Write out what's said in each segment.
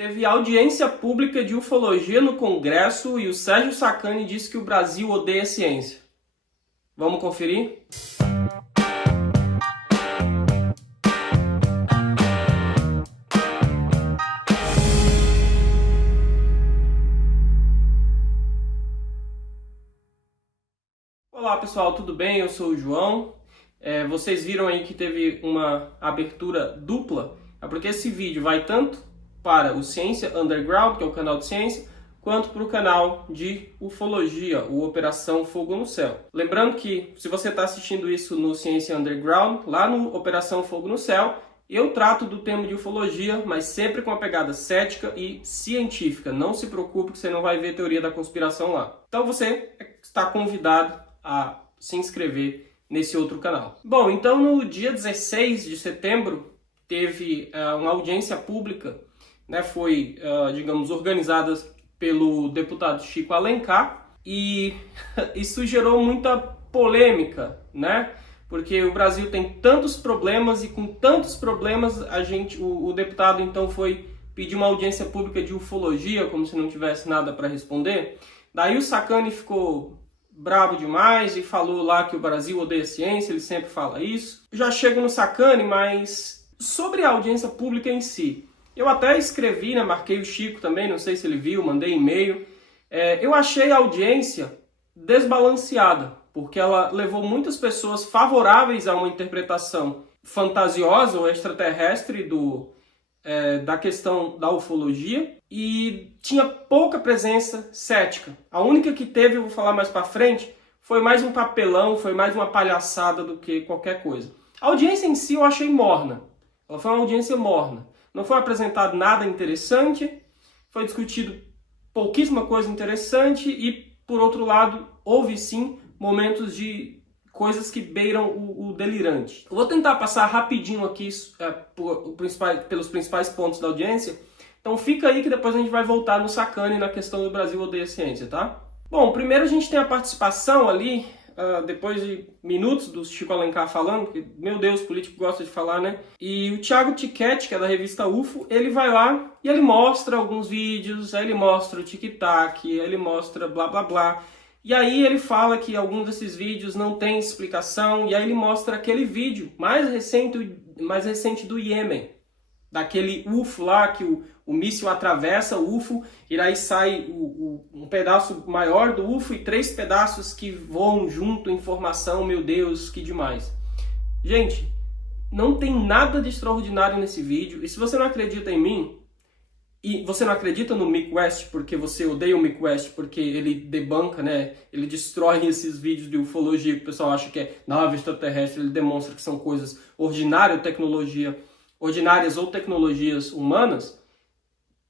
Teve audiência pública de ufologia no Congresso e o Sérgio Sacani disse que o Brasil odeia ciência. Vamos conferir? Olá pessoal, tudo bem? Eu sou o João. Vocês viram aí que teve uma abertura dupla, porque esse vídeo vai tanto para o Ciência Underground, que é o canal de ciência, quanto para o canal de ufologia, o Operação Fogo no Céu. Lembrando que, se você está assistindo isso no Ciência Underground, lá no Operação Fogo no Céu, eu trato do tema de ufologia, mas sempre com uma pegada cética e científica. Não se preocupe que você não vai ver teoria da conspiração lá. Então você está convidado a se inscrever nesse outro canal. Bom, então no dia 16 de setembro teve uma audiência pública, né, foi, digamos, organizada pelo deputado Chico Alencar, e isso gerou muita polêmica, né? Porque o Brasil tem tantos problemas e com tantos problemas o deputado então foi pedir uma audiência pública de ufologia, como se não tivesse nada para responder. Daí o Sacani ficou bravo demais e falou lá que o Brasil odeia ciência, ele sempre fala isso. Já chego no Sacani, mas sobre a audiência pública em si, eu até escrevi, né, marquei o Chico também, não sei se ele viu, mandei e-mail. Eu achei a audiência desbalanceada, porque ela levou muitas pessoas favoráveis a uma interpretação fantasiosa ou extraterrestre da questão da ufologia, e tinha pouca presença cética. A única que teve, eu vou falar mais para frente, foi mais um papelão, foi mais uma palhaçada do que qualquer coisa. A audiência em si eu achei morna. Ela foi uma audiência morna. Não foi apresentado nada interessante, foi discutido pouquíssima coisa interessante e, por outro lado, houve sim momentos de coisas que beiram o delirante. Eu vou tentar passar rapidinho aqui pelos principais pontos da audiência, então fica aí que depois a gente vai voltar no Sacani na questão do Brasil odeia ciência, tá? Bom, primeiro a gente tem a participação ali, depois de minutos do Chico Alencar falando, porque, meu Deus, político gosta de falar, né? E o Thiago Tiquete, que é da revista UFO, ele vai lá e ele mostra alguns vídeos, aí ele mostra o tic-tac, aí ele mostra blá blá blá. E aí ele fala que alguns desses vídeos não tem explicação, e aí ele mostra aquele vídeo mais recente do Iêmen, daquele UFO lá, que o míssil atravessa o UFO, e aí sai um pedaço maior do UFO e 3 pedaços que voam junto, informação, meu Deus, que demais. Gente, não tem nada de extraordinário nesse vídeo, e se você não acredita em mim, e você não acredita no Mick West porque você odeia o Mick West porque ele debanca, né? Ele destrói esses vídeos de ufologia que o pessoal acha que é nave extraterrestre, ele demonstra que são coisas ordinárias ou tecnologias humanas.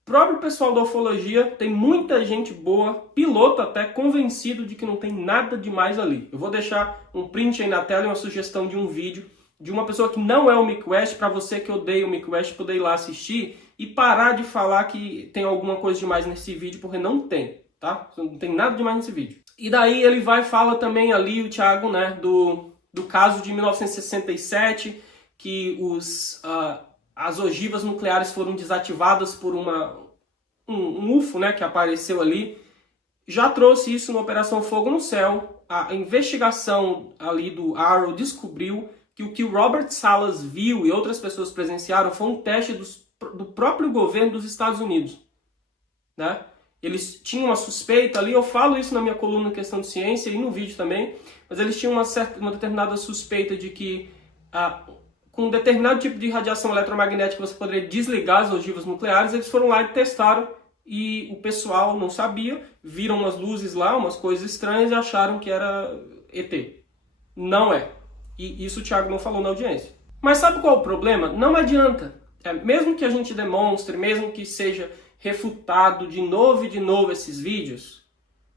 O próprio pessoal da ufologia tem muita gente boa, piloto até, convencido de que não tem nada demais ali. Eu vou deixar um print aí na tela e uma sugestão de um vídeo de uma pessoa que não é o Mick West, para você que odeia o Mick West poder ir lá assistir e parar de falar que tem alguma coisa demais nesse vídeo, porque não tem, tá? Não tem nada demais nesse vídeo. E daí ele vai e fala também ali, o Thiago, né, do caso de 1967, que as ogivas nucleares foram desativadas por um UFO, né, que apareceu ali. Já trouxe isso na Operação Fogo no Céu. A investigação ali do AARO descobriu que o que o Robert Salas viu e outras pessoas presenciaram foi um teste do próprio governo dos Estados Unidos, né? Eles tinham uma suspeita ali, eu falo isso na minha coluna Questão de Ciência e no vídeo também, mas eles tinham uma determinada suspeita de que com um determinado tipo de radiação eletromagnética você poderia desligar as ogivas nucleares. Eles foram lá e testaram, e o pessoal não sabia, viram umas luzes lá, umas coisas estranhas e acharam que era ET. Não é. E isso o Thiago não falou na audiência. Mas sabe qual é o problema? Não adianta. Mesmo que a gente demonstre, mesmo que seja refutado de novo e de novo esses vídeos,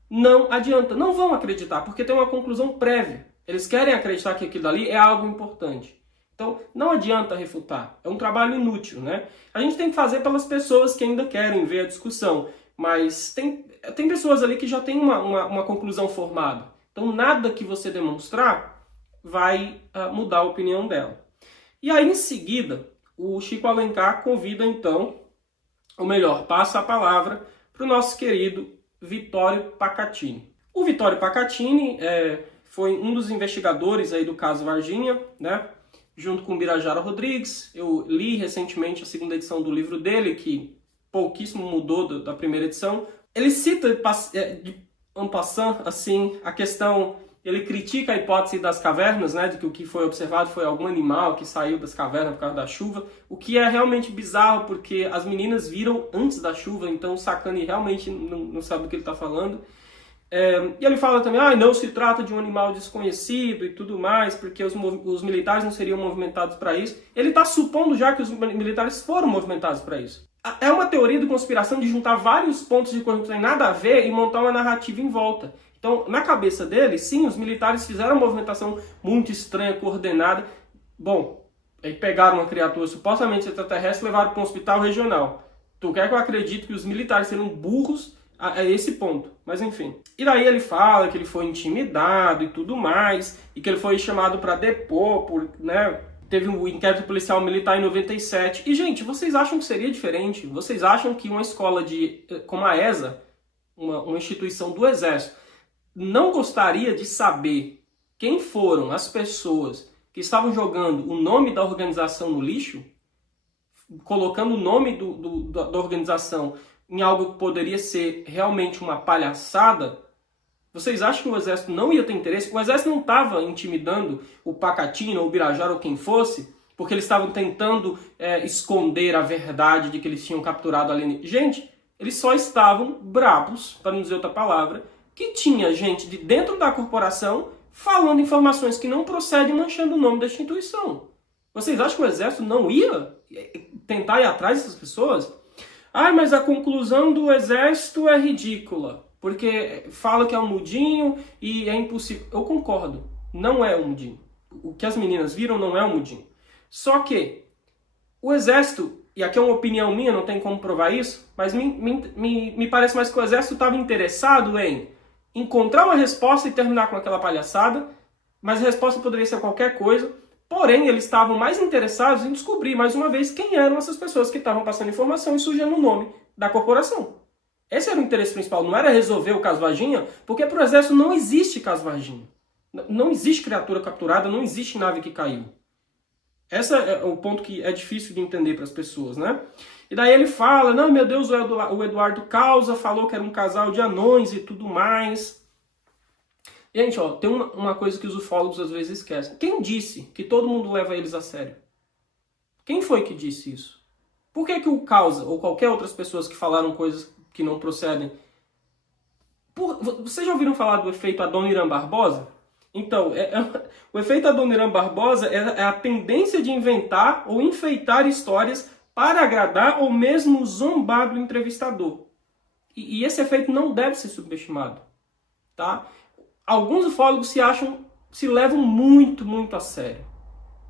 não adianta. Não vão acreditar, porque tem uma conclusão prévia. Eles querem acreditar que aquilo ali é algo importante. Então, não adianta refutar. É um trabalho inútil, né? A gente tem que fazer pelas pessoas que ainda querem ver a discussão. Mas tem pessoas ali que já têm uma conclusão formada. Então, nada que você demonstrar vai mudar a opinião dela. E aí, em seguida, o Chico Alencar convida, então, ou melhor, passa a palavra para o nosso querido Vittorio Pacatini. O Vittorio Pacatini foi um dos investigadores aí do caso Varginha, né? Junto com o Birajara Rodrigues. Eu li recentemente a segunda edição do livro dele, que pouquíssimo mudou da primeira edição. Ele cita, de en passant, assim, a questão... Ele critica a hipótese das cavernas, né, de que o que foi observado foi algum animal que saiu das cavernas por causa da chuva, o que é realmente bizarro, porque as meninas viram antes da chuva, então o Sacani realmente não sabe do que ele está falando. E ele fala também, não se trata de um animal desconhecido e tudo mais, porque os militares não seriam movimentados para isso. Ele está supondo já que os militares foram movimentados para isso. É uma teoria de conspiração de juntar vários pontos de corrupção sem nada a ver e montar uma narrativa em volta. Então, na cabeça dele, sim, os militares fizeram uma movimentação muito estranha, coordenada. Bom, aí pegaram uma criatura supostamente extraterrestre e levaram para um hospital regional. Tu quer que eu acredite que os militares seriam burros a esse ponto? Mas enfim. E daí ele fala que ele foi intimidado e tudo mais, e que ele foi chamado para depor, né? Teve um inquérito policial militar em 97. E, gente, vocês acham que seria diferente? Vocês acham que uma escola como a ESA, uma instituição do Exército, não gostaria de saber quem foram as pessoas que estavam jogando o nome da organização no lixo, colocando o nome da organização em algo que poderia ser realmente uma palhaçada? Vocês acham que o Exército não ia ter interesse? O Exército não estava intimidando o Pacatini ou o Birajara ou quem fosse, porque eles estavam tentando esconder a verdade de que eles tinham capturado alienígenas. Gente, eles só estavam bravos, para não dizer outra palavra, que tinha gente de dentro da corporação falando informações que não procedem, manchando o nome da instituição. Vocês acham que o Exército não ia tentar ir atrás dessas pessoas? Mas a conclusão do Exército é ridícula, porque fala que é um mudinho e é impossível. Eu concordo, não é um mudinho. O que as meninas viram não é um mudinho. Só que o Exército, e aqui é uma opinião minha, não tem como provar isso, mas me parece mais que o Exército estava interessado em encontrar uma resposta e terminar com aquela palhaçada, mas a resposta poderia ser qualquer coisa, porém eles estavam mais interessados em descobrir, mais uma vez, quem eram essas pessoas que estavam passando informação e sujando o nome da corporação. Esse era o interesse principal, não era resolver o caso Varginha, porque para o Exército não existe caso Varginha. Não existe criatura capturada, não existe nave que caiu. Esse é o ponto que é difícil de entender para as pessoas, né? E daí ele fala, não, meu Deus, o Eduardo Causa falou que era um casal de anões e tudo mais. Gente, tem uma coisa que os ufólogos às vezes esquecem. Quem disse que todo mundo leva eles a sério? Quem foi que disse isso? Por que o Causa, ou qualquer outras pessoas que falaram coisas que não procedem... Vocês já ouviram falar do efeito Adoniran Barbosa? Então, o efeito Adoniran Barbosa é a tendência de inventar ou enfeitar histórias para agradar ou mesmo zombar do entrevistador. E esse efeito não deve ser subestimado. Tá? Alguns ufólogos se levam muito, muito a sério,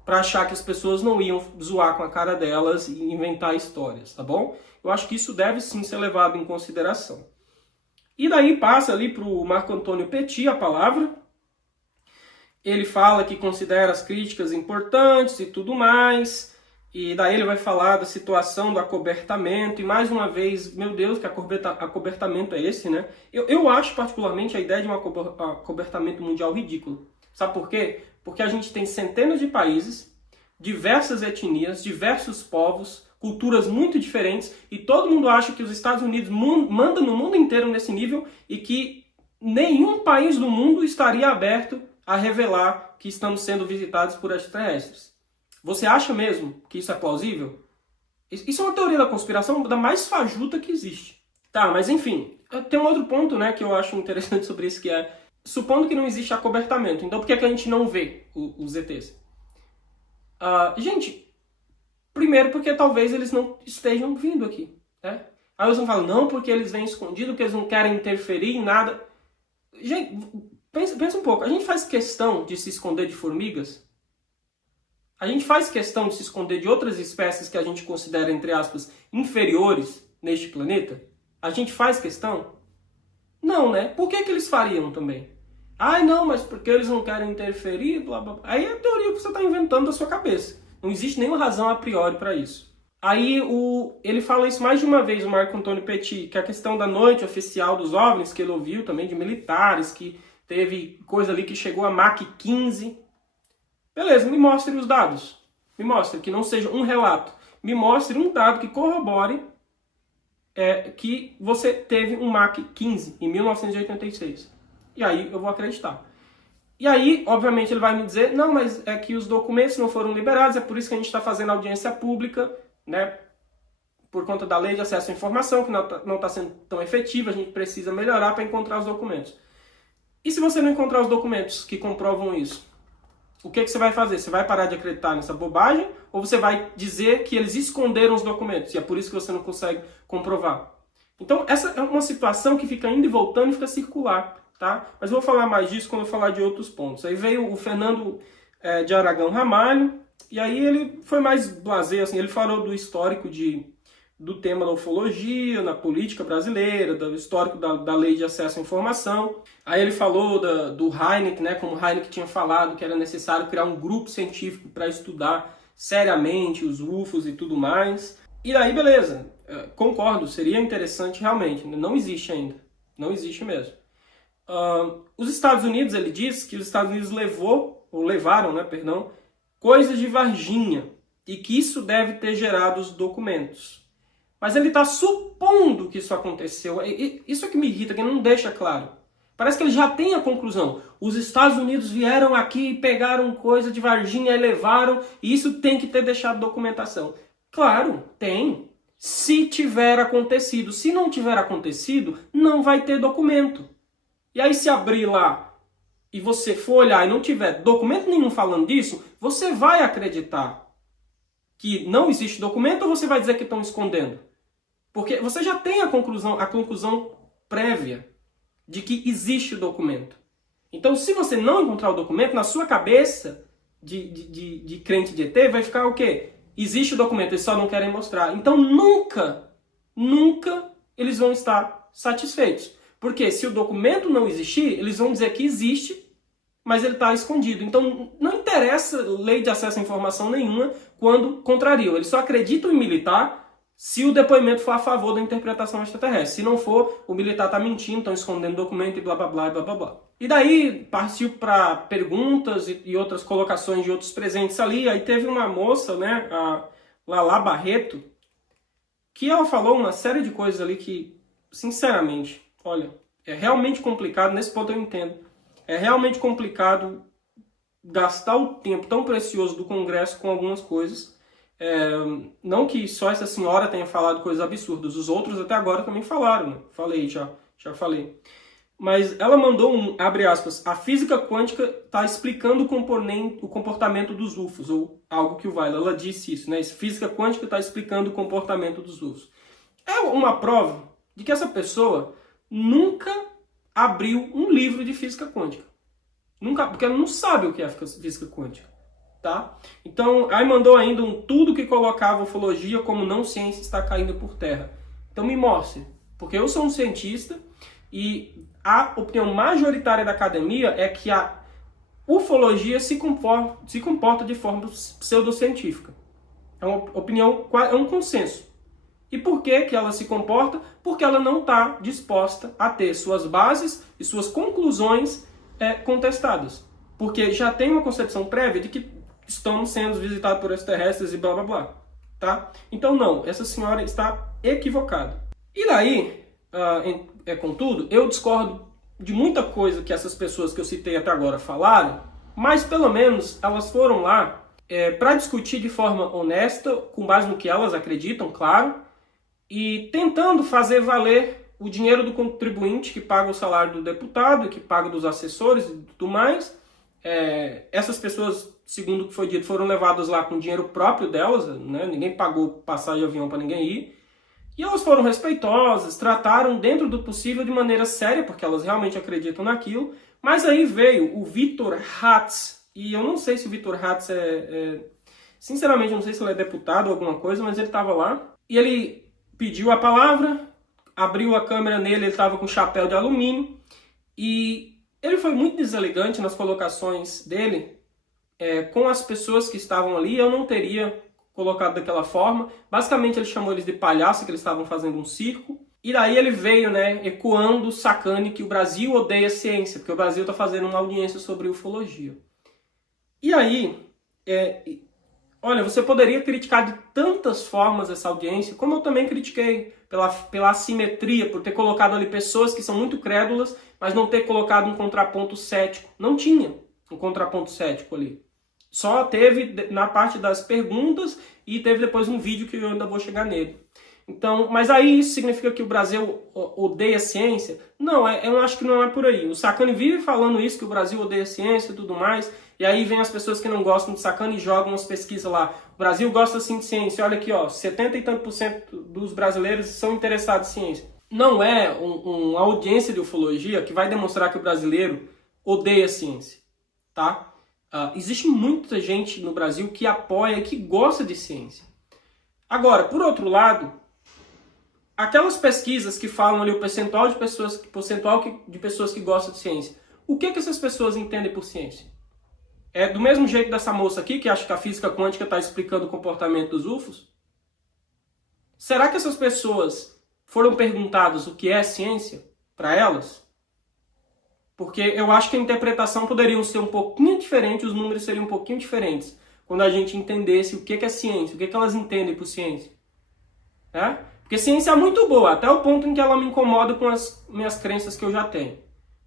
para achar que as pessoas não iam zoar com a cara delas e inventar histórias, tá bom? Eu acho que isso deve sim ser levado em consideração. E daí passa ali para o Marco Antônio Petit a palavra. Ele fala que considera as críticas importantes e tudo mais. E daí ele vai falar da situação do acobertamento. E mais uma vez, meu Deus, que acobertamento é esse, né? Eu acho particularmente a ideia de um acobertamento mundial ridículo. Sabe por quê? Porque a gente tem centenas de países, diversas etnias, diversos povos, culturas muito diferentes. E todo mundo acha que os Estados Unidos mandam no mundo inteiro nesse nível e que nenhum país do mundo estaria aberto a revelar que estamos sendo visitados por extraterrestres. Você acha mesmo que isso é plausível? Isso é uma teoria da conspiração da mais fajuta que existe. Tá, mas enfim, tem um outro ponto, né, que eu acho interessante sobre isso, que é, supondo que não existe acobertamento, então por que a gente não vê os ETs? Gente, primeiro porque talvez eles não estejam vindo aqui, né? Aí você fala, não, porque eles vêm escondidos, porque eles não querem interferir em nada. Gente, pensa um pouco, a gente faz questão de se esconder de formigas? A gente faz questão de se esconder de outras espécies que a gente considera, entre aspas, inferiores neste planeta? A gente faz questão? Não, né? Por que eles fariam também? Não, mas porque eles não querem interferir, blá, blá, blá. Aí é a teoria que você está inventando da sua cabeça. Não existe nenhuma razão a priori para isso. Aí ele fala isso mais de uma vez, o Marco Antônio Petit, que a questão da noite oficial dos OVNIs, que ele ouviu também de militares, que teve coisa ali que chegou a Mach 15. Beleza, me mostre os dados. Me mostre, que não seja um relato. Me mostre um dado que corrobore que você teve um Mach 15 em 1986. E aí eu vou acreditar. E aí, obviamente, ele vai me dizer, não, mas é que os documentos não foram liberados, é por isso que a gente está fazendo audiência pública, né? Por conta da lei de acesso à informação, que não está sendo tão efetiva, a gente precisa melhorar para encontrar os documentos. E se você não encontrar os documentos que comprovam isso? O que você vai fazer? Você vai parar de acreditar nessa bobagem? Ou você vai dizer que eles esconderam os documentos e é por isso que você não consegue comprovar? Então, essa é uma situação que fica indo e voltando e fica circular, tá? Mas eu vou falar mais disso quando eu falar de outros pontos. Aí veio o Fernando de Aragão Ramalho, e aí ele foi mais blasé, assim, ele falou do histórico do tema da ufologia, na política brasileira, do histórico da lei de acesso à informação. Aí ele falou do Hynek, né, como Hynek tinha falado que era necessário criar um grupo científico para estudar seriamente os UFOs e tudo mais. E aí, beleza, concordo, seria interessante realmente, não existe ainda, não existe mesmo. Os Estados Unidos, ele diz que os Estados Unidos levaram, coisas de Varginha e que isso deve ter gerado os documentos. Mas ele está supondo que isso aconteceu. Isso é que me irrita, que não deixa claro. Parece que ele já tem a conclusão. Os Estados Unidos vieram aqui e pegaram coisa de Varginha e levaram, e isso tem que ter deixado documentação. Claro, tem. Se tiver acontecido. Se não tiver acontecido, não vai ter documento. E aí se abrir lá e você for olhar e não tiver documento nenhum falando disso, você vai acreditar que não existe documento ou você vai dizer que estão escondendo? Porque você já tem a conclusão prévia de que existe o documento. Então, se você não encontrar o documento, na sua cabeça de crente de ET, vai ficar o quê? Existe o documento, eles só não querem mostrar. Então, nunca eles vão estar satisfeitos. Porque se o documento não existir, eles vão dizer que existe, mas ele está escondido. Então, não interessa lei de acesso à informação nenhuma quando contrariam. Eles só acreditam em militar se o depoimento for a favor da interpretação extraterrestre. Se não for, o militar está mentindo, estão escondendo documento e blá blá blá e blá blá blá. E daí partiu para perguntas e outras colocações de outros presentes ali. Aí teve uma moça, né, a Lala Barreto, que ela falou uma série de coisas ali que, sinceramente, olha, é realmente complicado, nesse ponto eu entendo. É realmente complicado gastar o tempo tão precioso do Congresso com algumas coisas. Não que só essa senhora tenha falado coisas absurdas, os outros até agora também falaram, né? Já falei. Mas ela mandou abre aspas, a física quântica está explicando o comportamento dos UFOs, ou algo que o valha. Ela disse isso, né? Física quântica está explicando o comportamento dos UFOs. É uma prova de que essa pessoa nunca abriu um livro de física quântica. Nunca, porque ela não sabe o que é física quântica. Tá? Então, aí mandou ainda tudo que colocava a ufologia como não ciência está caindo por terra. Então me mostre, porque eu sou um cientista e a opinião majoritária da academia é que a ufologia se comporta de forma pseudocientífica. É uma opinião, é um consenso. E por que ela se comporta? Porque ela não está disposta a ter suas bases e suas conclusões contestadas. Porque já tem uma concepção prévia de que estamos sendo visitados por extraterrestres e blá blá blá. Tá? Então não, essa senhora está equivocada. E daí, contudo, eu discordo de muita coisa que essas pessoas que eu citei até agora falaram, mas pelo menos elas foram lá para discutir de forma honesta, com base no que elas acreditam, claro, e tentando fazer valer o dinheiro do contribuinte que paga o salário do deputado, que paga dos assessores e tudo mais. Essas pessoas, segundo o que foi dito, foram levadas lá com dinheiro próprio delas, né? Ninguém pagou passagem de avião para ninguém ir. E elas foram respeitosas, trataram dentro do possível de maneira séria, porque elas realmente acreditam naquilo. Mas aí veio o Vitor Hatz, e eu não sei se o Vitor Hatz sinceramente, eu não sei se ele é deputado ou alguma coisa, mas ele estava lá. E ele pediu a palavra, abriu a câmera nele, ele estava com chapéu de alumínio, e ele foi muito deselegante nas colocações dele com as pessoas que estavam ali. Eu não teria colocado daquela forma. Basicamente ele chamou eles de palhaço, que eles estavam fazendo um circo. E daí ele veio, né, ecoando, sacane, que o Brasil odeia ciência, porque o Brasil está fazendo uma audiência sobre ufologia. E aí, olha, você poderia criticar de tantas formas essa audiência, como eu também critiquei pela assimetria, por ter colocado ali pessoas que são muito crédulas, mas não ter colocado um contraponto cético. Não tinha um contraponto cético ali. Só teve na parte das perguntas e teve depois um vídeo que eu ainda vou chegar nele. Então, mas aí isso significa que o Brasil odeia a ciência? Não, eu acho que não é por aí. O Sacani vive falando isso, que o Brasil odeia a ciência e tudo mais, e aí vem as pessoas que não gostam de Sacani e jogam as pesquisas lá. O Brasil gosta sim de ciência, olha aqui, ó, 70 e tanto % dos brasileiros são interessados em ciência. Não é uma audiência de ufologia que vai demonstrar que o brasileiro odeia a ciência, tá? Existe muita gente no Brasil que apoia e que gosta de ciência. Agora, por outro lado, aquelas pesquisas que falam ali o percentual de pessoas que gostam de ciência, o que essas pessoas entendem por ciência? É do mesmo jeito dessa moça aqui, que acha que a física quântica está explicando o comportamento dos UFOs? Será que essas pessoas foram perguntadas o que é ciência para elas? Porque eu acho que a interpretação poderia ser um pouquinho diferente, os números seriam um pouquinho diferentes, quando a gente entendesse o que é ciência, o que elas entendem por ciência. Porque ciência é muito boa, até o ponto em que ela me incomoda com as minhas crenças que eu já tenho.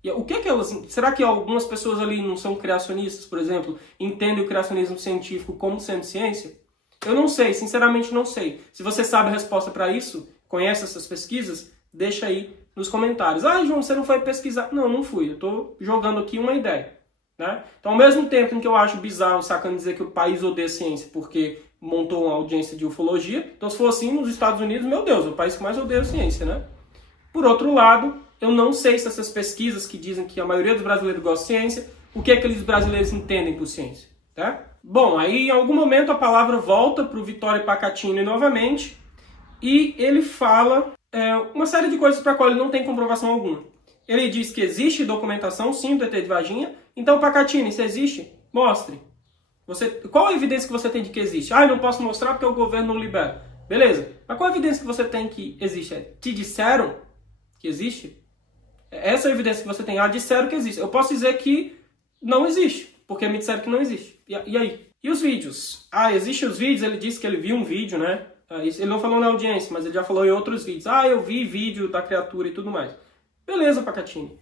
E o que elas... Será que algumas pessoas ali não são criacionistas, por exemplo, entendem o criacionismo científico como sendo ciência? Eu não sei, sinceramente não sei. Se você sabe a resposta para isso, conhece essas pesquisas, deixa aí nos comentários. Ah, João, você não foi pesquisar. Não, não fui. Eu estou jogando aqui uma ideia. Né? Então, ao mesmo tempo em que eu acho bizarro o Sacani dizer que o país odeia ciência porque montou uma audiência de ufologia, então se for assim, nos Estados Unidos, meu Deus, é o país que mais odeia a ciência, né? Por outro lado, eu não sei se essas pesquisas que dizem que a maioria dos brasileiros gosta de ciência, o que aqueles brasileiros entendem por ciência, tá? Bom, aí em algum momento a palavra volta para o Vittorio Pacatini novamente e ele fala uma série de coisas para a qual ele não tem comprovação alguma. Ele diz que existe documentação, sim, do ET de Varginha. Então, Pacatini, se existe, mostre. Qual a evidência que você tem de que existe? Ah, eu não posso mostrar porque o governo não libera. Beleza. Mas qual a evidência que você tem que existe? Te disseram que existe? Essa é a evidência que você tem. Ah, disseram que existe. Eu posso dizer que não existe, porque me disseram que não existe. E aí? E os vídeos? Ah, existem os vídeos. Ele disse que ele viu um vídeo, né? Ele não falou na audiência, mas ele já falou em outros vídeos. Ah, eu vi vídeo da criatura e tudo mais. Beleza, Pacatini.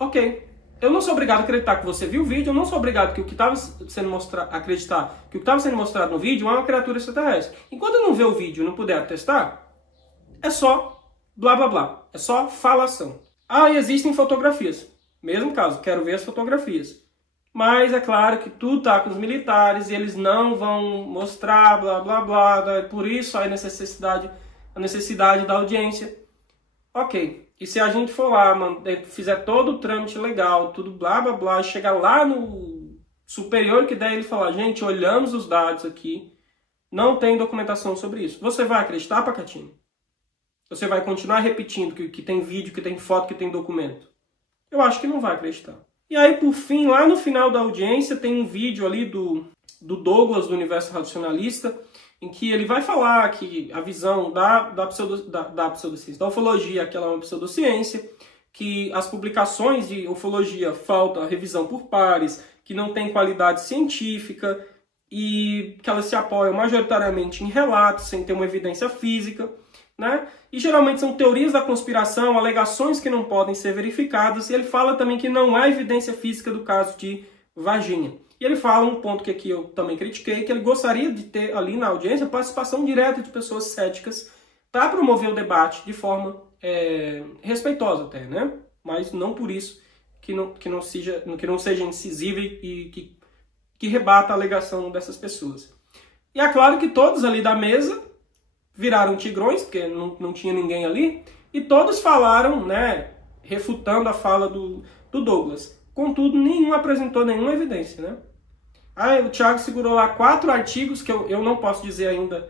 Ok. Eu não sou obrigado a acreditar que você viu o vídeo, eu não sou obrigado que o que estava sendo mostrado, acreditar que o que estava sendo mostrado no vídeo é uma criatura extraterrestre. Enquanto eu não ver o vídeo e não puder atestar, é só blá blá blá. É só falação. Ah, e existem fotografias. Mesmo caso, quero ver as fotografias. Mas é claro que tudo está com os militares e eles não vão mostrar blá blá blá. Por isso a necessidade da audiência. Ok. E se a gente for lá, fizer todo o trâmite legal, tudo blá blá blá, chegar lá no superior que der ele falar, gente, olhamos os dados aqui, não tem documentação sobre isso. Você vai acreditar, Pacatini? Você vai continuar repetindo que tem vídeo, que tem foto, que tem documento? Eu acho que não vai acreditar. E aí, por fim, lá no final da audiência, tem um vídeo ali do Douglas, do Universo Racionalista, em que ele vai falar que a visão da pseudociência, da ufologia, que ela é uma pseudociência, que as publicações de ufologia faltam a revisão por pares, que não tem qualidade científica e que elas se apoiam majoritariamente em relatos, sem ter uma evidência física, né? E geralmente são teorias da conspiração, alegações que não podem ser verificadas, e ele fala também que não há evidência física do caso de Varginha. E ele fala um ponto que aqui eu também critiquei, que ele gostaria de ter ali na audiência participação direta de pessoas céticas para promover o debate de forma respeitosa até, né? Mas não por isso que não seja incisiva e que rebata a alegação dessas pessoas. E é claro que todos ali da mesa viraram tigrões, porque não tinha ninguém ali, e todos falaram, né, refutando a fala do Douglas. Contudo, nenhum apresentou nenhuma evidência, né? Ah, o Thiago segurou lá 4 artigos, que eu não posso dizer ainda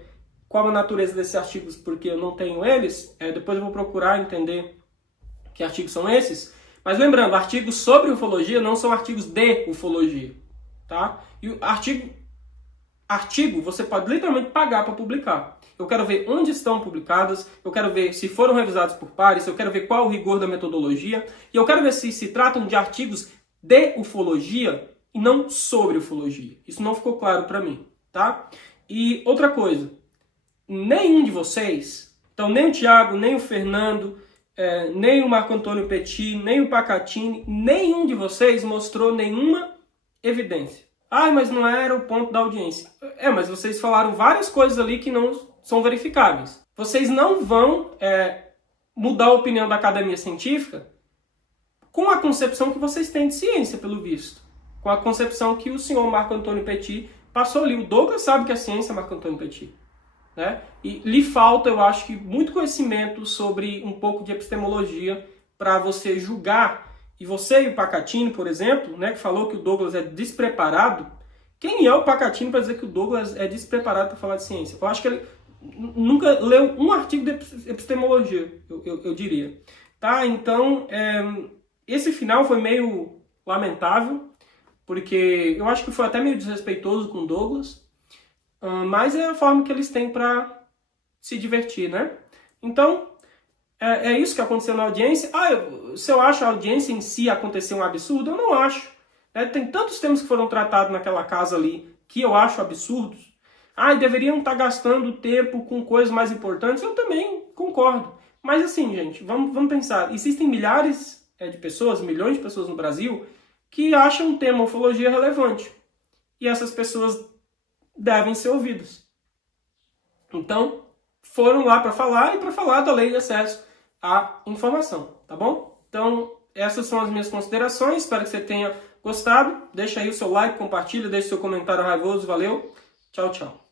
qual a natureza desses artigos, porque eu não tenho eles. Depois eu vou procurar entender que artigos são esses. Mas lembrando, artigos sobre ufologia não são artigos de ufologia, tá? E o artigo artigo você pode literalmente pagar para publicar. Eu quero ver onde estão publicadas, eu quero ver se foram revisados por pares, eu quero ver qual o rigor da metodologia, e eu quero ver se tratam de artigos de ufologia e não sobre ufologia. Isso não ficou claro para mim, tá? E outra coisa, nenhum de vocês, então nem o Thiago, nem o Fernando, nem o Marco Antônio Petit, nem o Pacatini, nenhum de vocês mostrou nenhuma evidência. Ah, mas não era o ponto da audiência. Mas vocês falaram várias coisas ali que não são verificáveis. Vocês não vão mudar a opinião da academia científica com a concepção que vocês têm de ciência, pelo visto. Com a concepção que o senhor Marco Antônio Petit passou ali. O Douglas sabe que é ciência, Marco Antônio Petit. Né? E lhe falta, eu acho que, muito conhecimento sobre um pouco de epistemologia para você julgar. E você e o Pacatini, por exemplo, né, que falou que o Douglas é despreparado, quem é o Pacatini para dizer que o Douglas é despreparado para falar de ciência? Eu acho que ele nunca leu um artigo de epistemologia, eu diria. Tá? Então, esse final foi meio lamentável, porque eu acho que foi até meio desrespeitoso com o Douglas, mas é a forma que eles têm para se divertir, né? Então, é isso que aconteceu na audiência. Se eu acho a audiência em si acontecer um absurdo, eu não acho. Tem tantos temas que foram tratados naquela casa ali que eu acho absurdos. Deveriam estar gastando tempo com coisas mais importantes. Eu também concordo. Mas assim, gente, vamos pensar. Existem milhares de pessoas, milhões de pessoas no Brasil que acham o tema ufologia relevante. E essas pessoas devem ser ouvidas. Então, foram lá para falar e para falar da lei de acesso à informação, tá bom? Então, essas são as minhas considerações. Espero que você tenha gostado. Deixa aí o seu like, compartilha, deixa o seu comentário raivoso. Valeu. Tchau, tchau.